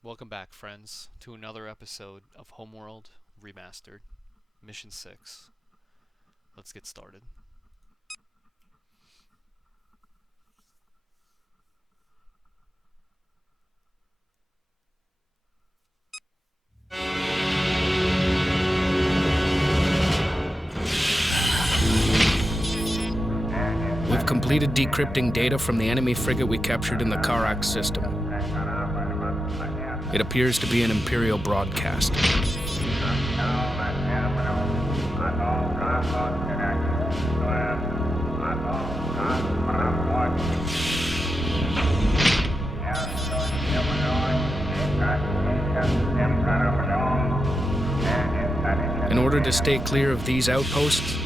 Welcome back, friends, to another episode of Homeworld Remastered, Mission 6. Let's get started. We've completed decrypting data from the enemy frigate we captured in the Karak system. It appears to be an Imperial broadcast. In order to stay clear of these outposts,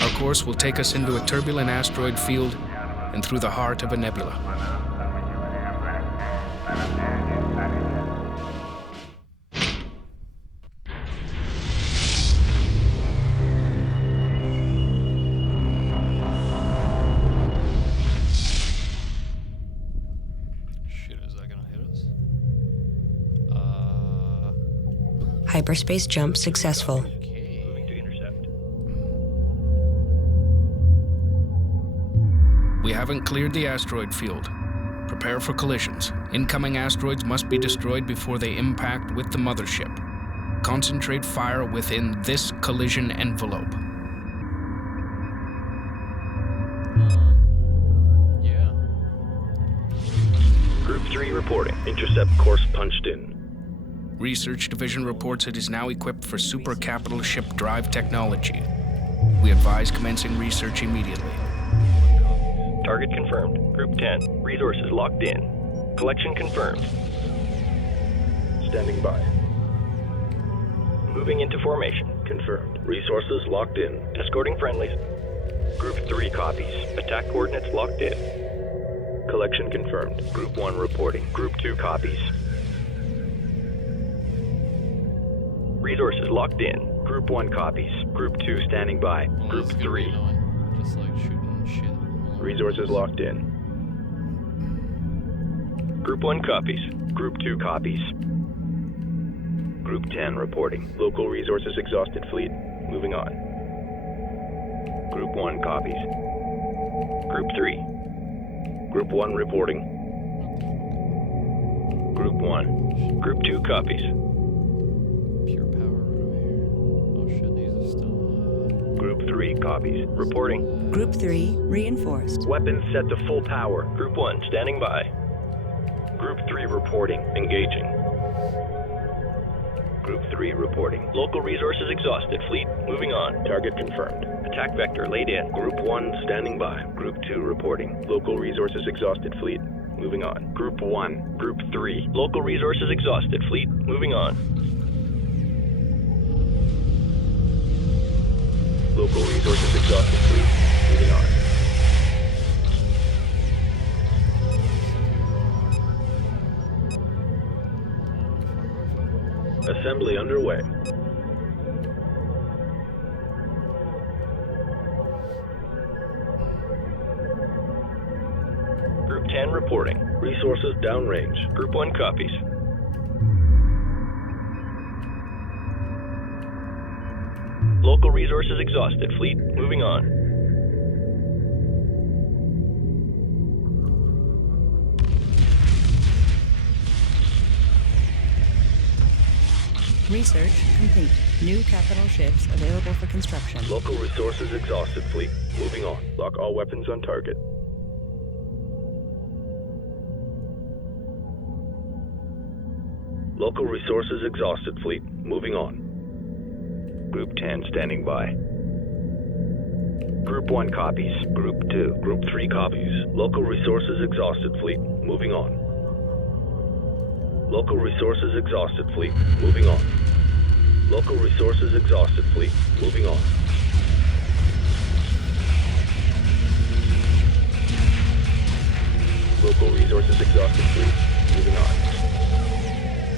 our course will take us into a turbulent asteroid field and through the heart of a nebula. Shit, is that gonna hit us? Hyperspace jump successful. Okay. Moving to intercept. We haven't cleared the asteroid field. Prepare for collisions. Incoming asteroids must be destroyed before they impact with the mothership. Concentrate fire within this collision envelope. Yeah. Group 3 reporting. Intercept course punched in. Research Division reports it is now equipped for super capital ship drive technology. We advise commencing research immediately. Target confirmed. Group 10. Resources locked in. Collection confirmed. Standing by. Moving into formation. Confirmed. Resources locked in. Escorting friendlies. Group 3 copies. Attack coordinates locked in. Collection confirmed. Group 1 reporting. Group 2 copies. Resources locked in. Group 1 copies. Group 2 standing by. Well, Group this is gonna be 3. annoying. Just like shooting shit. Resources locked in. Group 1 copies. Group 2 copies. Group 10 reporting. Local resources exhausted fleet. Moving on. Group 1 copies. Group 3. Group 1 reporting. Group 1. Group 2 copies. Pure power right over here. Oh shit, these are still. Group 3 copies. Reporting. Group 3 reinforced. Weapons set to full power. Group 1 standing by. Group 3 reporting. Engaging. Group 3 reporting. Local resources exhausted. Fleet moving on. Target confirmed. Attack vector laid in. Group 1 standing by. Group 2 reporting. Local resources exhausted. Fleet moving on. Group 1. Group 3. Local resources exhausted. Fleet moving on. Local resources exhausted. Fleet moving on. Assembly underway. Group 10 reporting. Resources downrange. Group 1 copies. Local resources exhausted. Fleet moving on. Research complete. New capital ships available for construction. Local resources exhausted. Fleet moving on. Lock all weapons on target. Local resources exhausted. Fleet moving on. Group 10 standing by. Group 1 copies. Group 2. Group 3 copies. Local resources exhausted. Fleet moving on. Local resources exhausted. Fleet moving on. Local resources exhausted. Fleet moving on. Local resources exhausted. Fleet moving on.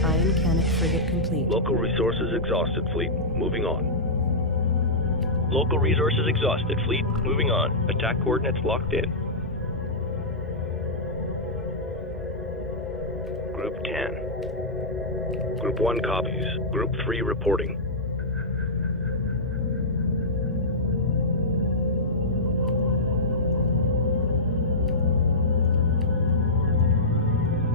Ion cannon frigate complete. Local resources exhausted. Fleet moving on. Local resources exhausted. Fleet moving on. Attack coordinates locked in. Group 10. Group 1 copies. Group 3 reporting.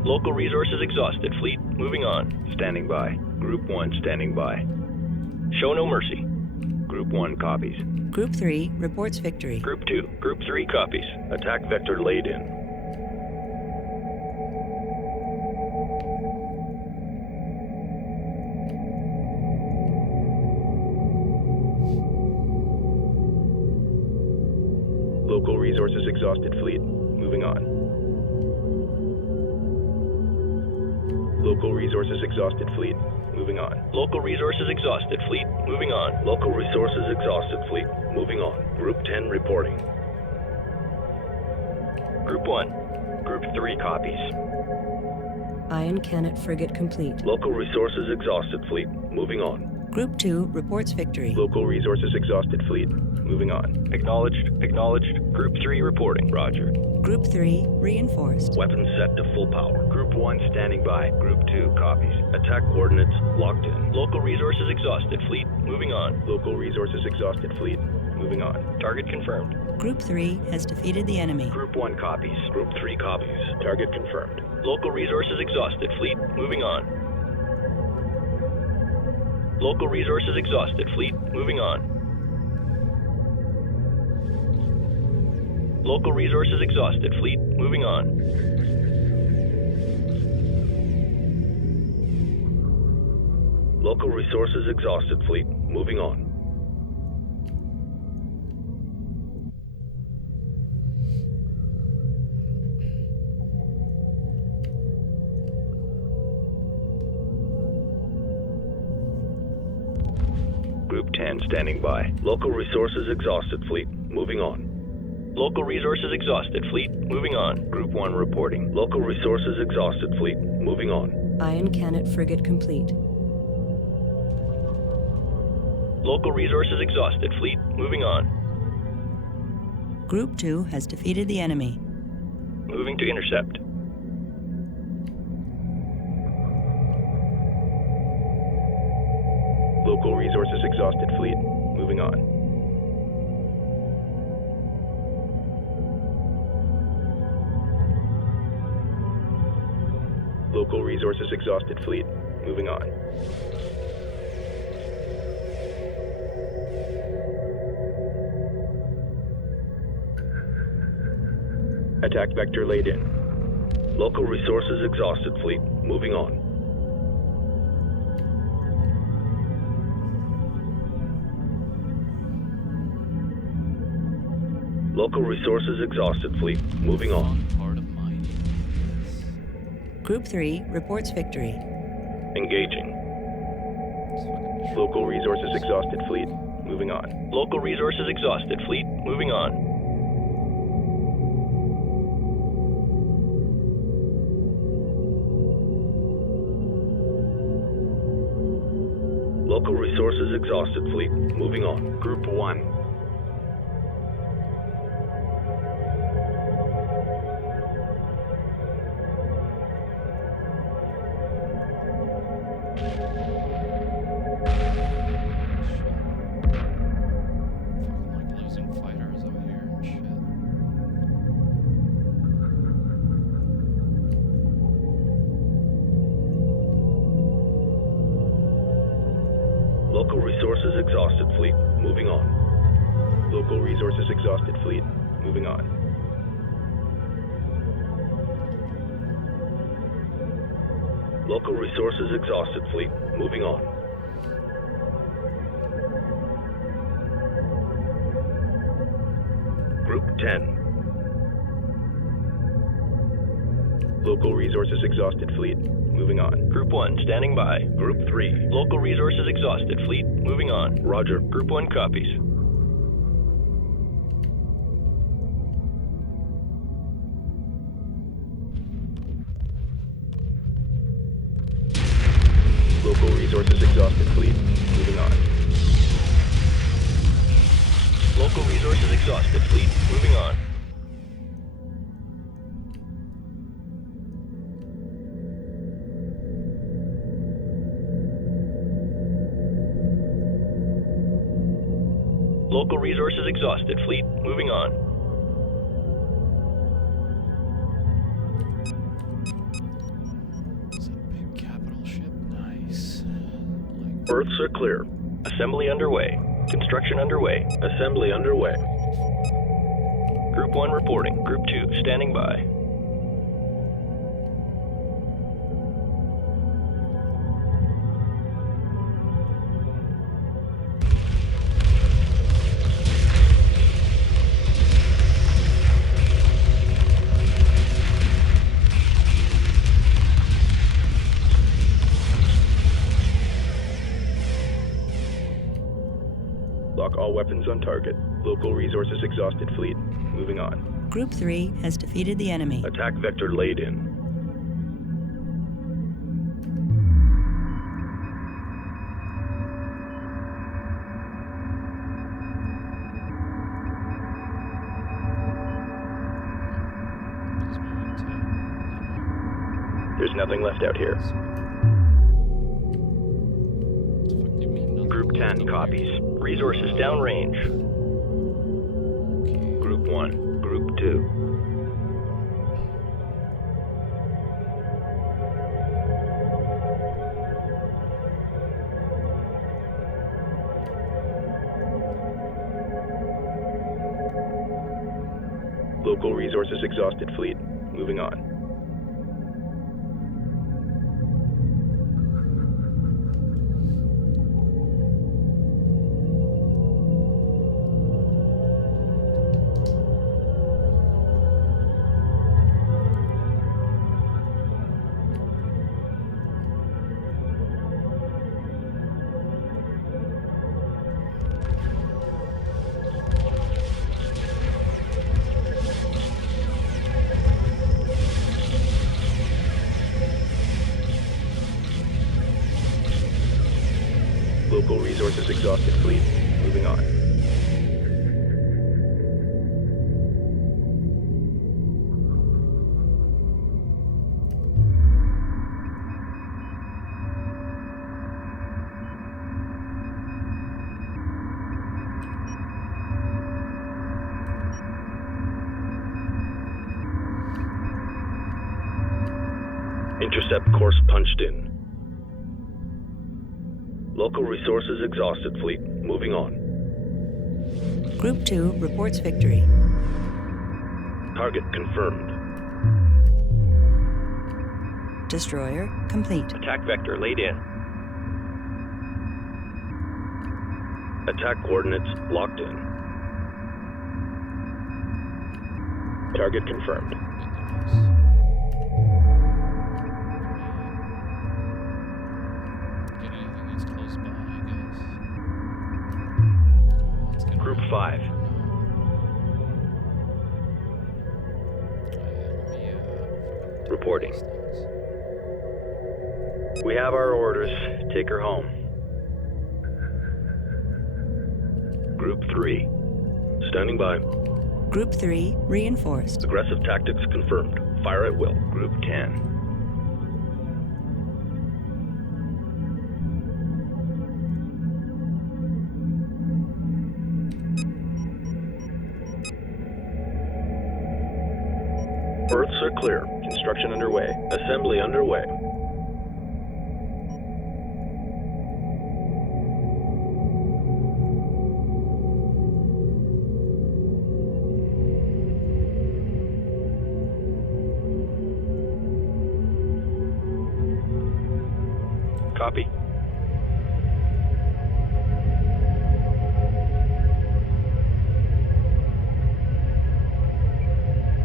Local resources exhausted. Fleet, moving on. Standing by. Group 1 standing by. Show no mercy. Group 1 copies. Group 3 reports victory. Group 2. Group 3 copies. Attack vector laid in. Local resources exhausted. Fleet, moving on. Local resources exhausted. Fleet, moving on. Local resources exhausted. Fleet, moving on. Local resources exhausted. Fleet, moving on. Group 10 reporting. Group 1. Group 3 copies. Ion cannon frigate complete. Local resources exhausted. Fleet, moving on. Group 2 reports victory. Local resources exhausted. Fleet, moving on. Acknowledged. Acknowledged. Group 3 reporting. Roger. Group 3 reinforced. Weapons set to full power. Group 1 standing by. Group 2 copies. Attack coordinates locked in. Local resources exhausted. Fleet, moving on. Local resources exhausted. Fleet, moving on. Target confirmed. Group 3 has defeated the enemy. Group 1 copies. Group 3 copies. Target confirmed. Local resources exhausted. Fleet, moving on. Local resources exhausted. Fleet, moving on. Local resources exhausted. Fleet, moving on. Local resources exhausted. Fleet, moving on. Group 10 standing by. Local resources exhausted. Fleet, moving on. Local resources exhausted. Fleet, moving on. Group 1 reporting. Local resources exhausted. Fleet, moving on. Ion cannon frigate complete. Local resources exhausted. Fleet, moving on. Group 2 has defeated the enemy. Moving to intercept. Local resources exhausted. Fleet, moving on. Local resources exhausted. Fleet, moving on. Attack vector laid in. Local resources exhausted. Fleet, moving on. Local resources exhausted. Fleet, moving on. Part of my Group 3 reports victory. Engaging. Local resources exhausted. Fleet, moving on. Local resources exhausted. Fleet, moving on. Local resources exhausted. Fleet, moving on. Group 1. fucking like losing fighters over here and shit. Local resources exhausted. Fleet, moving on. Local resources exhausted. Fleet, moving on. Local resources exhausted. Fleet, moving on. Group 10. Local resources exhausted. Fleet, moving on. Group 1, standing by. Group 3. Local resources exhausted. Fleet, moving on. Roger. Group 1 copies. Local resources exhausted. Fleet, moving on. Local resources exhausted. Fleet, moving on. Local resources exhausted, fleet. Moving on. Is that a big capital ship? Nice. Berths are clear. Assembly underway. Construction underway. Assembly underway. Group 1 reporting. Group 2 standing by. Lock all weapons on target. Local resources exhausted, fleet. Moving on. Group 3 has defeated the enemy. Attack vector laid in. He's moving to that way. There's nothing left out here. What the fuck do you mean? Nothing Group 10 left copies. Resources downrange. here? Okay. Group 1, Group 2. Local resources exhausted, fleet. Moving on. Local resources exhausted, fleet. Moving on. Intercept course punched in. Local resources exhausted, fleet. Moving on. Group 2 reports victory. Target confirmed. Destroyer complete. Attack vector laid in. Attack coordinates locked in. Target confirmed. Get anything that's close by, I guess. Let's get Group around 5. for now. Let me, fucking Reporting. these things. We have our orders. Take her home. Group 3. Standing by. Group 3 reinforced. Aggressive tactics confirmed. Fire at will. Group 10. Berths are clear. Construction underway. Assembly underway. Copy.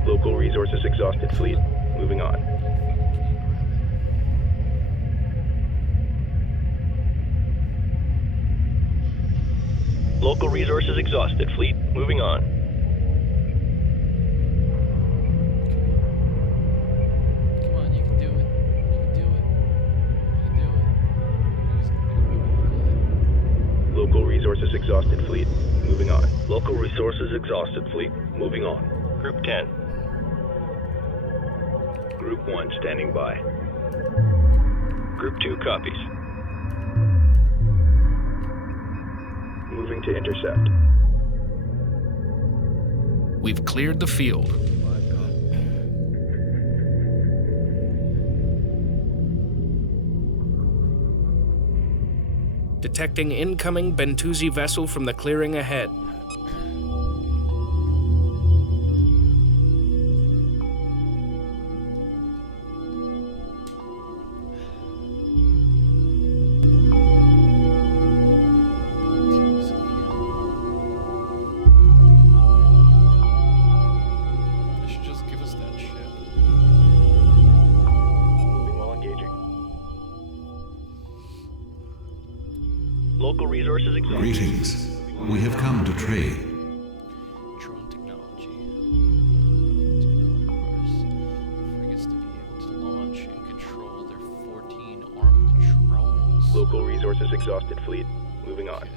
Local resources exhausted, fleet. Moving on. Local resources exhausted, fleet. Moving on. Come on, you can do it. You can do it. You can do it. Local resources exhausted, fleet. Moving on. Local resources exhausted, fleet. Moving on. Group 10. Group 1 standing by. Group 2 copies. Moving to intercept. We've cleared the field. Detecting incoming Bentusi vessel from the clearing ahead. They should just give us that ship. Moving while engaging. Local resources exhausted. Greetings. We have come to trade. Drone technology. Frigates to be able to launch and control their 14 armed drones. Local resources exhausted, fleet. Moving on. Okay.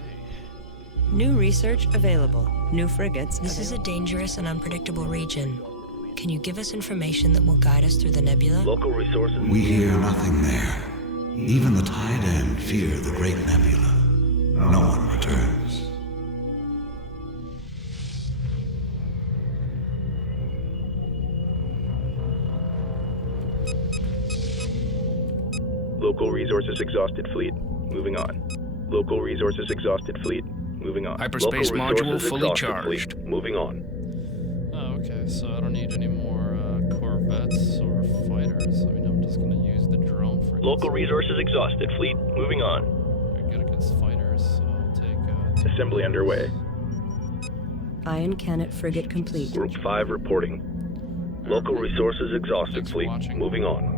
New research available. New frigates. This is a dangerous and unpredictable region. Can you give us information that will guide us through the nebula? Local resources. We hear nothing there. Even the Tide End fear the great nebula. No one returns. Local resources exhausted, fleet. Moving on. Local resources exhausted, fleet. Moving on. Hyperspace Local module resources fully exhausted, charged. fleet. Moving on. Oh, okay, so I don't need any more corvettes or fighters. I mean, I'm just gonna use the drone frigates. Local resources exhausted, fleet. Moving on. They're good against fighters, so I'll take Assembly underway. Ion cannon frigate complete. Group 5 reporting. Local resources exhausted, Thanks for fleet. watching. Moving on.